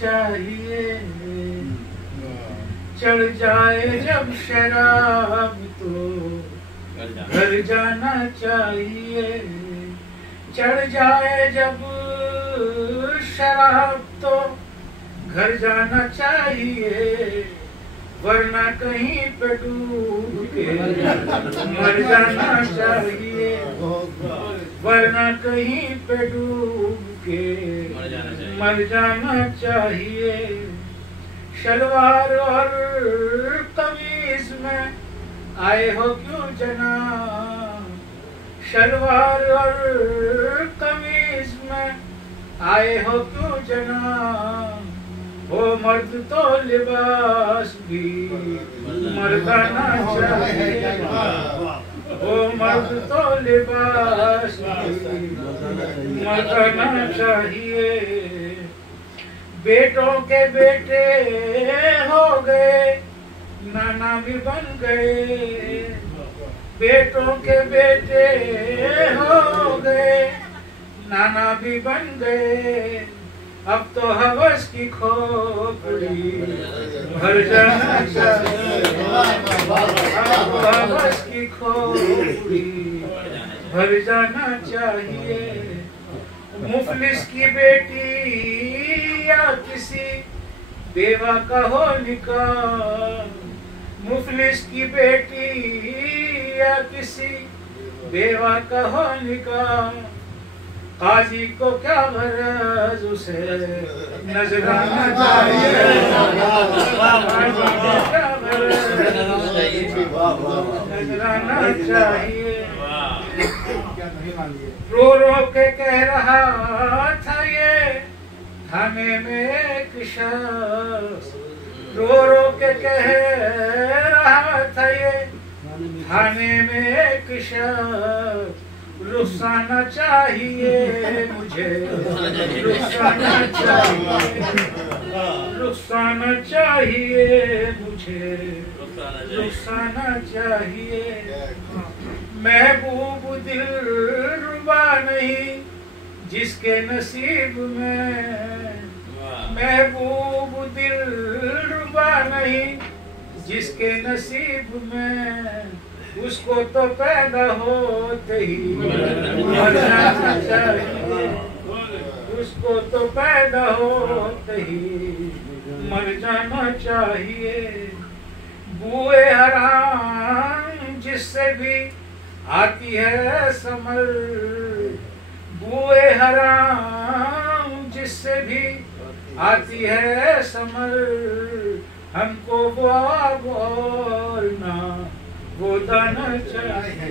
चाहिए, चढ़ जाए जब शराब तो घर जाना चाहिए। चढ़ जाए जब शराब तो घर जाना चाहिए, वरना कहीं पे डूब के मर जाना चाहिए, वरना कहीं पे डूब के मर जाना चाहिए। शलवार और कमीज में आए हो क्यों जनाब, शलवार और कमीज में आए हो क्यों जनाब, वो मर्द तो लिबास भी मर्दाना चाहिए, वो मर्द तो लिबास भी मर्दाना चाहिए। बेटों के बेटे हो गए, नाना भी बन गए, बेटों के बेटे हो गए, नाना भी बन गए। अब तो हवस की खोपड़ी भर जाना चाहिए, अब हवस की खोपड़ी भर जाना चाहिए। मुफलिस की बेटी या किसी बेवा का हो निकाह, मुफलिस की बेटी या किसी बेवा का हो निकाह, काजी को क्या गरज उसे नजराना चाहिए, काजी को क्या गरज नजराना चाहिए। रो रो के कह रहा था ये थाने में एक शख्स, रो रो के कह रहा था ये थाने में एक शख्स, रुखसाना चाहिए मुझे, रुखसाना चाहिए, रुखसाना चाहिए मुझे, रुखसाना चाहिए। महबूब दिलरुबा नहीं जिसके नसीब में, महबूब दिलरुबा नहीं जिसके नसीब में, उसको तो पैदा होते ही मर जाना चाहिए, उसको तो पैदा होते ही मर जाना चाहिए। बुए हराम जिससे भी आती है समर, बुए हराम जिससे भी आती है समर, हमको वो आग और ना वो दाना चाहिए।